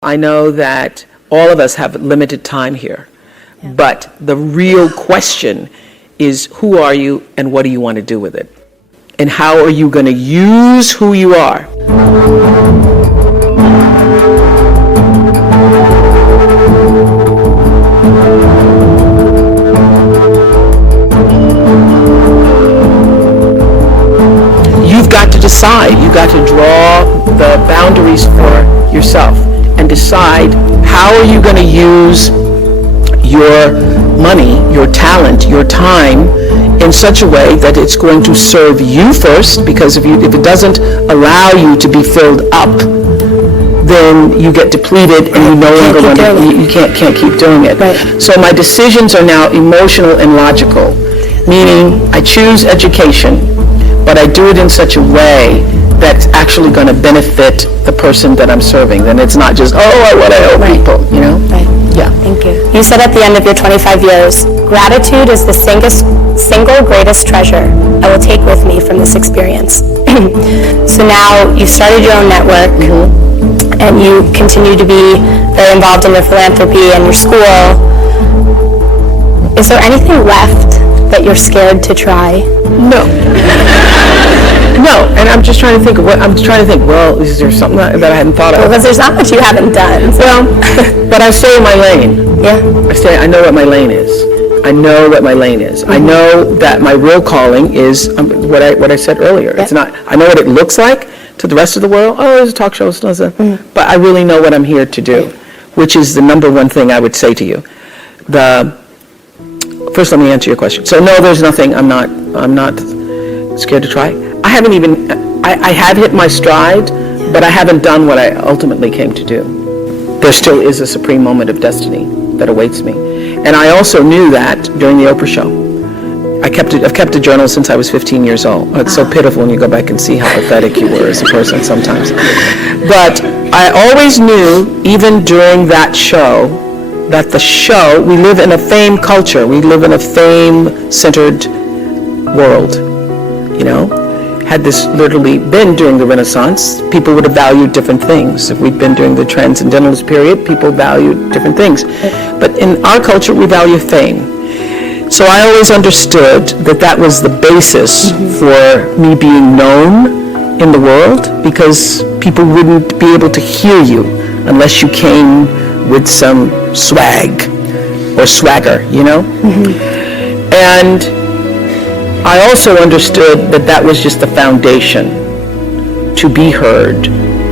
I know that all of us have limited time here, but the real question is, who are you and what do you want to do with it? And how are you going to use who you are? You've got to decide. You've got to draw the boundaries for yourself and decide how are you going to use your money, your talent, your time in such a way that it's going to serve you first, because if it doesn't allow you to be filled up, then you get depleted and you no longer want to, you can't keep doing it. Right. So my decisions are now emotional and logical, meaning I choose education, but I do it in such a way that's actually going to benefit the person that I'm serving. Then it's not just, I want to help people, you know? Right. Yeah. Thank you. You said at the end of your 25 years, gratitude is the single greatest treasure I will take with me from this experience. So now you've started your own network, and you continue to be very involved in your philanthropy and your school. Is there anything left that you're scared to try? No. No, and I'm just trying to think of well, is there something that I hadn't thought of? Because there's not much you haven't done. So. Well, but I stay in my lane. Yeah. I know what my lane is. I know what my lane is. I know that my real calling is what I said earlier. Yeah. It's not, I know what it looks like to the rest of the world. Oh, there's a talk show. But I really know what I'm here to do, which is the number one thing I would say to you. First, let me answer your question. So no, there's nothing I'm not scared to try. I haven't even, I have hit my stride, but I haven't done what I ultimately came to do. There still is a supreme moment of destiny that awaits me. And I also knew that during the Oprah show. I've kept a journal since I was 15 years old. It's so pitiful when you go back and see how pathetic you were as a person sometimes. But I always knew, even during that show, that the show, we live in a fame culture. We live in a fame-centered world, you know? Had this literally been during the Renaissance, people would have valued different things. If we'd been during the Transcendentalist period, people valued different things. But in our culture, we value fame. So I always understood that was the basis for me being known in the world, because people wouldn't be able to hear you unless you came with some swag or swagger, you know? And I also understood that was just the foundation to be heard,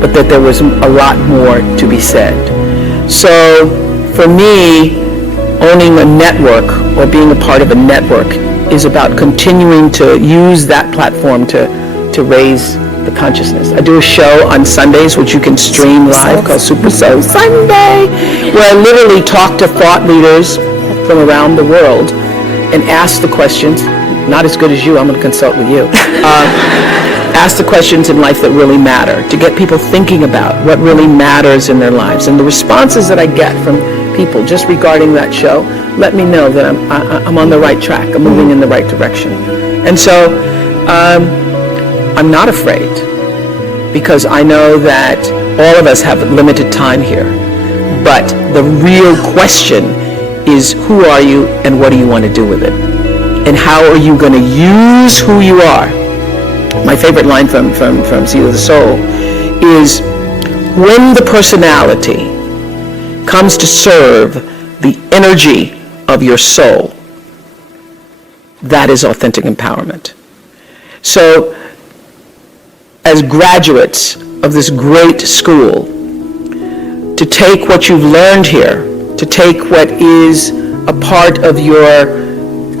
but that there was a lot more to be said. So for me, owning a network or being a part of a network is about continuing to use that platform to raise the consciousness. I do a show on Sundays, which you can stream live, called Super Soul Sunday, where I literally talk to thought leaders from around the world and ask the questions. Not as good as you, I'm going to consult with you. Ask the questions in life that really matter, to get people thinking about what really matters in their lives. And the responses that I get from people just regarding that show let me know that I'm on the right track, I'm moving in the right direction. And so I'm not afraid, because I know that all of us have limited time here. But the real question is, who are you and what do you want to do with it? And how are you going to use who you are? My favorite line from Seed of the Soul is, when the personality comes to serve the energy of your soul, that is authentic empowerment. So as graduates of this great school, to take what you've learned here, to take what is a part of your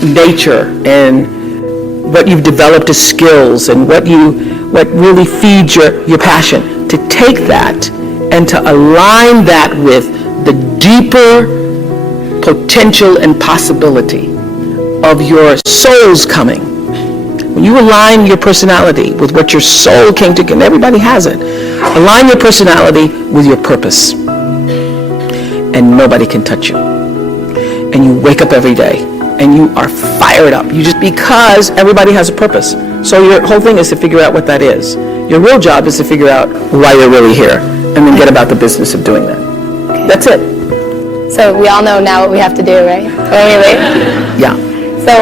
nature and what you've developed as skills and what really feeds your passion, to take that and to align that with the deeper potential and possibility of your soul's coming. When you align your personality with what your soul came to, and everybody has it, align your personality with your purpose, and nobody can touch you. And you wake up every day and you are fired up. Because everybody has a purpose. So your whole thing is to figure out what that is. Your real job is to figure out why you're really here, and then get about the business of doing that. That's it. So we all know now what we have to do, right? When we leave. Yeah. So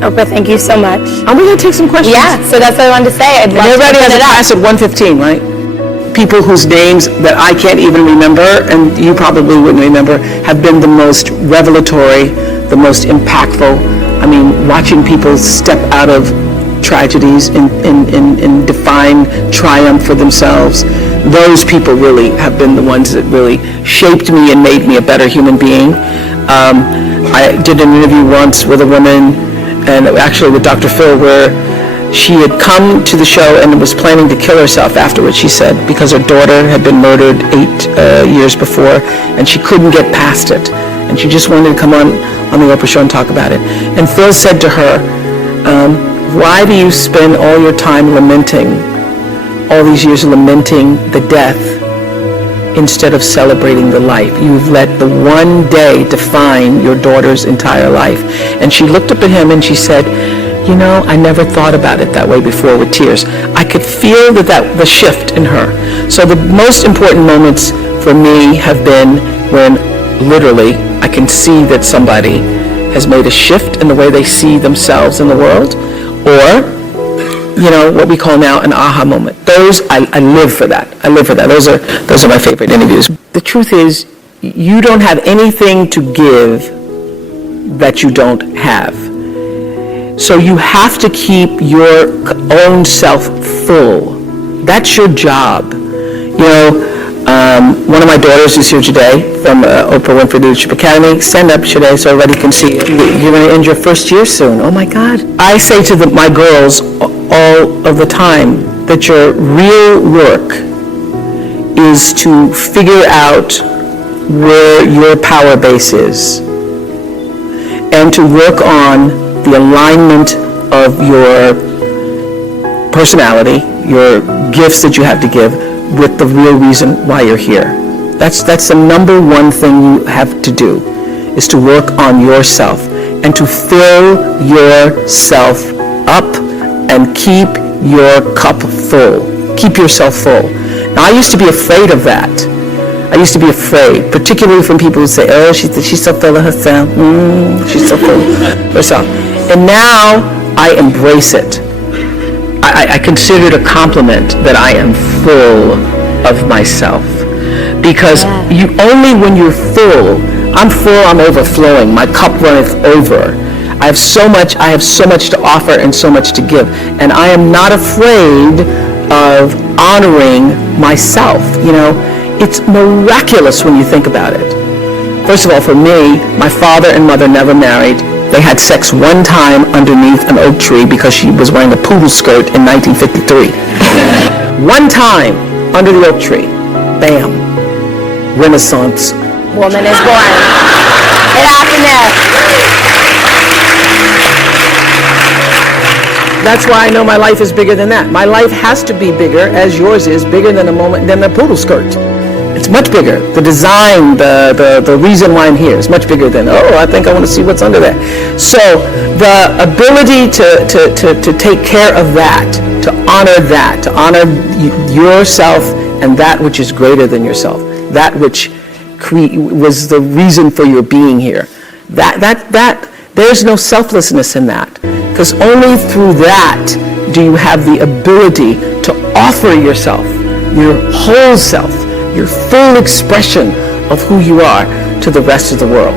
Oprah, thank you so much. Are we going to take some questions? Yeah, so that's what I wanted to say. I'd love to Everybody has open a it up. class at 1:15, right? People whose names that I can't even remember, and you probably wouldn't remember, have been the most revelatory, the most impactful. I mean, watching people step out of tragedies and define triumph for themselves. Those people really have been the ones that really shaped me and made me a better human being. I did an interview once with a woman, and actually with Dr. Phil, where she had come to the show and was planning to kill herself afterwards, she said, because her daughter had been murdered 8 years before, and she couldn't get past it. And she just wanted to come on the Oprah show and talk about it. And Phil said to her, why do you spend all your time all these years lamenting the death instead of celebrating the life? You've let the one day define your daughter's entire life. And she looked up at him and she said, you know, I never thought about it that way before, with tears. I could feel the shift in her. So the most important moments for me have been when literally I can see that somebody has made a shift in the way they see themselves in the world, or, you know, what we call now an aha moment. Those, I live for that. I live for that. Those are my favorite interviews. The truth is, you don't have anything to give that you don't have. So you have to keep your own self full. That's your job. You know, one of my daughters is here today from Oprah Winfrey Leadership Academy. Stand up today so everybody can see you. You're going to end your first year soon. Oh my God. I say to my girls all of the time that your real work is to figure out where your power base is and to work on the alignment of your personality, your gifts that you have to give, with the real reason why you're here. That's the number one thing you have to do, is to work on yourself and to fill yourself up and keep your cup full. Keep yourself full. Now, I used to be afraid of that. I used to be afraid, particularly from people who say, oh, she's so full of herself. She's so full of herself. And now I embrace it. I consider it a compliment that I am full of myself. Because when you're full, I'm full, I'm overflowing, my cup runneth over. I have so much to offer and so much to give. And I am not afraid of honoring myself. You know, it's miraculous when you think about it. First of all, for me, my father and mother never married. They had sex one time underneath an oak tree because she was wearing a poodle skirt in 1953. One time under the oak tree. Bam. Renaissance. Woman is born. It happened there. That's why I know my life is bigger than that. My life has to be bigger, as yours is, bigger than the poodle skirt. It's much bigger. The design, the reason why I'm here is much bigger than, I think I want to see what's under there. So the ability to take care of that, to honor yourself and that which is greater than yourself, that which was the reason for your being here. That there's no selflessness in that, because only through that do you have the ability to offer yourself, your whole self, your full expression of who you are to the rest of the world.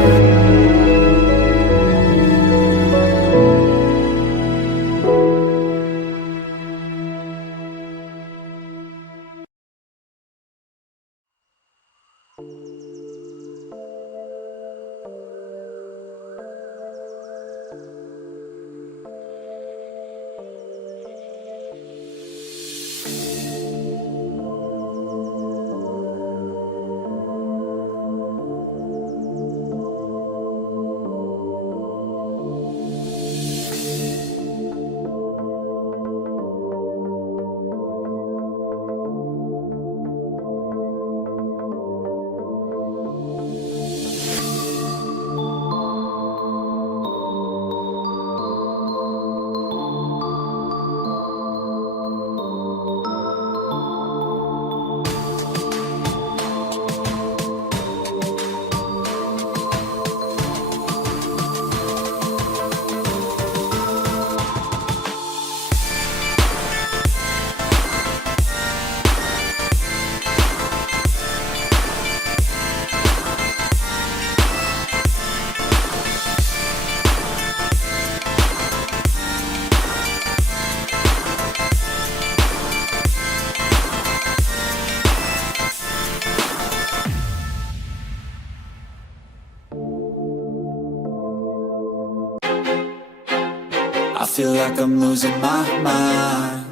feel like I'm losing my mind.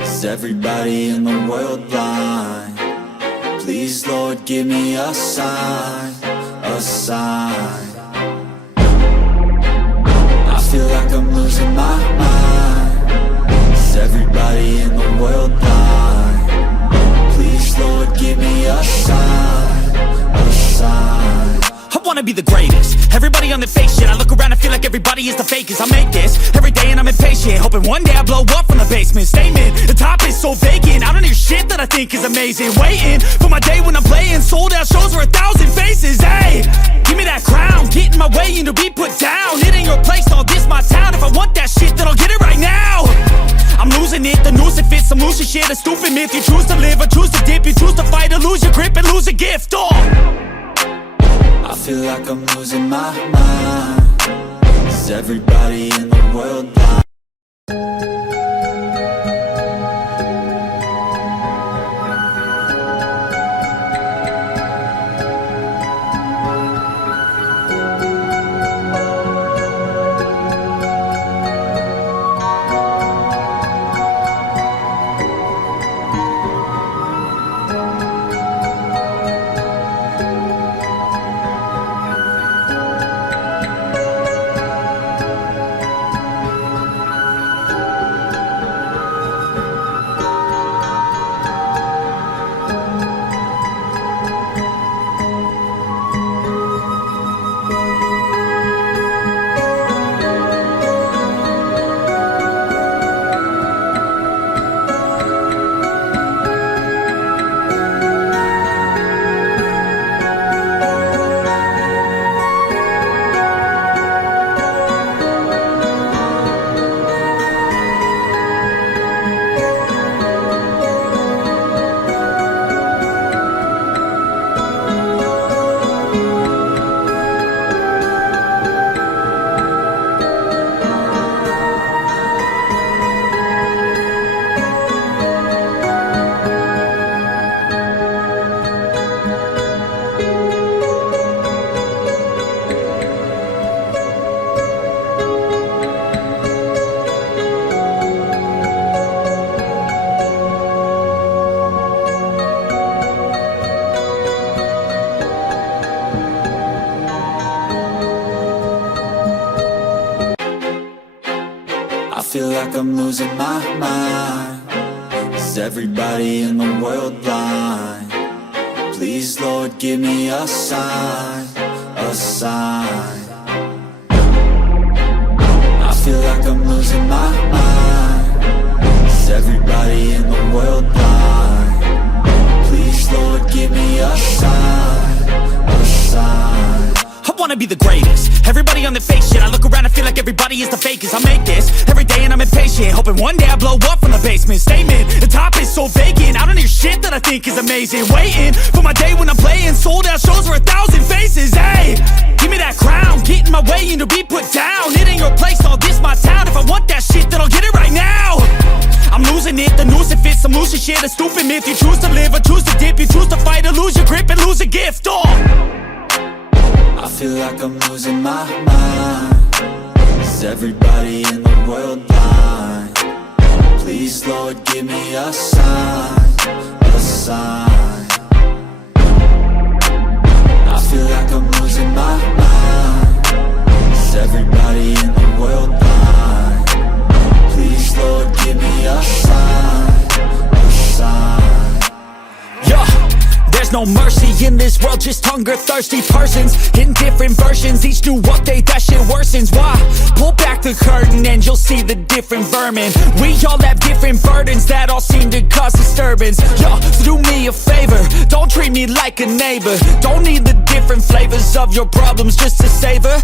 Is everybody in the world blind? Please, Lord, give me a sign, a sign. I feel like I'm losing my mind. Is everybody in the world blind? Please, Lord, give me a sign, a sign. I wanna be the greatest. Everybody on the fake shit. I look around and feel like everybody is the fakest. I make this every day and I'm impatient, hoping one day I blow up from the basement. Statement, the top is so vacant. I don't hear shit that I think is amazing. Waiting for my day when I'm playing sold out shows for 1,000 faces. Hey, give me that crown, get in my way and to be put down. It ain't your place, all this my town. If I want that shit, then I'll get it right now. I'm losing it, the noose it fits. I'm losing shit, a stupid myth. You choose to live or choose to dip. You choose to fight or lose your grip and lose a gift. I feel like I'm losing my mind. Is everybody in the world blind? I feel like I'm losing my mind. Is everybody in the world blind? Please, Lord, give me a sign, a sign. I feel like I'm losing my mind. Is everybody in the world blind? Please, Lord, give me a sign, a sign. I wanna be the greatest. Everybody on the fake shit. I look around and feel like everybody is the fakest. I make this every day and I'm impatient, hoping one day I blow up from the basement. Statement, the top is so vacant. I don't hear shit that I think is amazing. Waiting for my day when I'm playing sold out shows for 1,000 faces. Hey, give me that crown, get in my way and to be put down. It ain't your place, all this my town. If I want that shit, then I'll get it right now. I'm losing it, the noose it fits. I'm losing shit, a stupid myth. You choose to live or choose to dip. You choose to fight or lose your grip and lose a gift. I feel like I'm losing my mind. Is everybody in the world blind? Please, Lord, give me a sign, a sign. I feel like I'm losing my mind. Is everybody in the world blind? Please, Lord, give me a sign, a sign. Yeah. There's no mercy in this world, just hunger-thirsty persons in different versions. Each new update, that shit worsens. Why? Pull back the curtain and you'll see the different vermin. We all have different burdens that all seem to cause disturbance. Yo, so do me a favor, don't treat me like a neighbor. Don't need the different flavors of your problems just to savor.